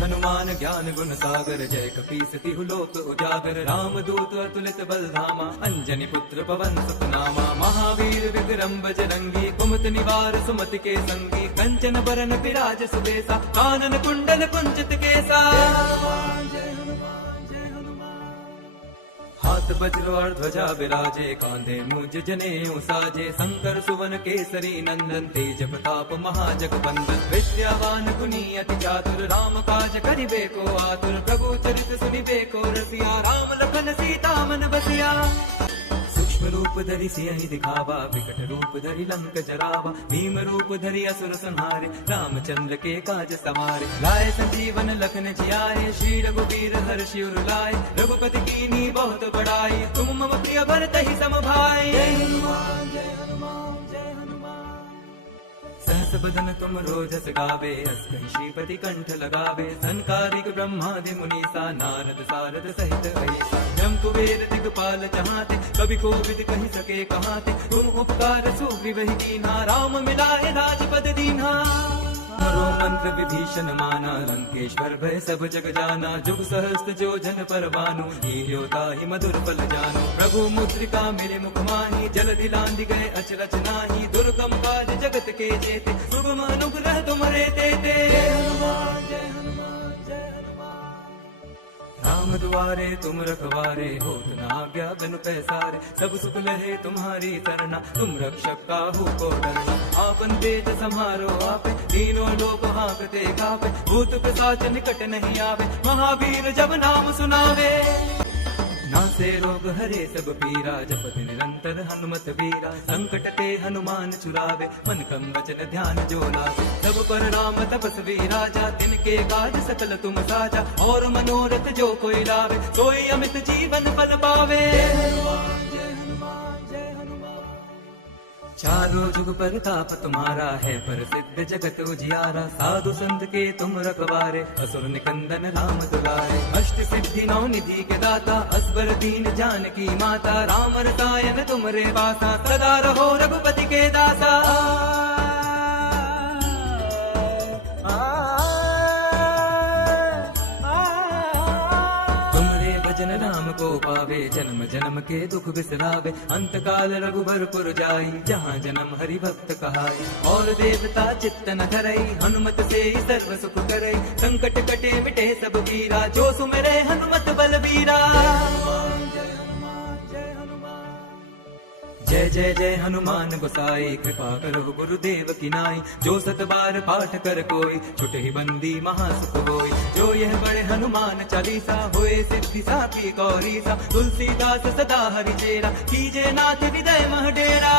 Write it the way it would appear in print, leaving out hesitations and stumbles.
हनुमान ज्ञान गुण सागर, जय कपीस तिहु लोक उजागर। राम दूत अतुलित बल धामा, अंजनी पुत्र पवन सुत नामा। महावीर विक्रम बजरंगी, कुमत निवार सुमति के संगी। कंचन बरन विराज सुबेसा, कानन कुंडल कुंचित केसा। हाथ वज्र और ध्वजा विराजे, कांधे मुझ जनेऊ साजे। शंकर सुवन केसरी नंदन, तेज प्रताप महाजगबंदन। विद्यावान गुणी अति चातुर, राम काज करिबे को आतुर। प्रभु चरित सुनिबे को रसिया, राम लखन सीता मन बसिया। सूक्ष्म रूप धरि सियहि दिखावा, विकट रूप धरि लंक जरावा। भीम रूप धरि असुर संहारे, रामचंद्र के काज सवारे। लाए संजीवन लखन जियाए, श्री रघुवीर हर्षि उर लाए। रघुपति कीन्ही बहुत बड़ाई, तुम मम प्रिय भरतहि सम भाई। जय हनुमान जय हनुमान जय हनुमान। सहस बदन तुम रोजस गावे, अस कहि श्रीपति कंठ लगावे। संकारिक ब्रह्मादि मुनीसा, नारद सारद सहित अहिसा। जम कुबेर दिगपाल चहाते, कवि कोविद कहि सके कहाते। तुम उपकार सुग्रीव कीन्हा, राम मिलाए राजपद दीन्हा। करो मंत्र विभीषण माना, लंकेश्वर भय सब जग जाना। जुग सहस्त्र जो जन पर भानु, लील्यो ताहि मधुर फल जानु। प्रभु मुद्रिका मेरे मुख माही, जलधि लांघि गए अचरज नाही। दुर्गम काज जगत के जेते, सुगम अनुग्रह तुम्हारे तेते। जय हनुमान जय हनुमान जय हनुमान। राम दुआरे तुम रखवारे, होत न आज्ञा बिनु पैसारे। सब सुख लहे तुम्हारी सरना, तुम रक्षक काहू को डरना। आपन तेज सम्हारो आपे, तीनों लोक हांकते कापे। भूत पिशाच निकट नहीं आवे, महावीर जब नाम सुनावे। नासे रोग हरे सब पीरा, जपत निरंतर हनुमत वीरा। संकट ते हनुमान छुड़ावे, मन क्रम वचन ध्यान जो लावे। सब पर राम तपस्वी राजा, तिनके काज सकल तुम साजा। और मनोरथ जो कोई लावे, सोई अमित जीवन फल पावे। चारों जुग परताप तुम्हारा है, प्रसिद्ध जगत उजियारा। साधु संत के तुम रखवारे, असुर निकंदन राम दुलारे। अष्ट सिद्धि नौ निधि के दाता, असबर दीन जानकी माता। राम रसायन तुमरे पासा, सदा रहो रघुपति के दासा। भजन राम को पावे, जन्म जन्म के दुख बिसरावे। अंत काल रघुबरपुर जाई, जहाँ जन्म हरि भक्त कहाई। और देवता चित्तन धरई, हनुमत से सर्व सुख करई। संकट कटे मिटे सब पीरा, जो सुमिरे हनुमत बलबीरा। जय जय जय हनुमान गोसाई, कृपा करो गुरुदेव की नाई। जो सत बार पाठ कर कोई, छुटहि बंदी महासुख होई। जो यह बड़े हनुमान चालीसा, होए सिद्धि साखी गौरीसा। तुलसीदास सदा हरि चेरा, कीजे नाथ हृदय मह डेरा।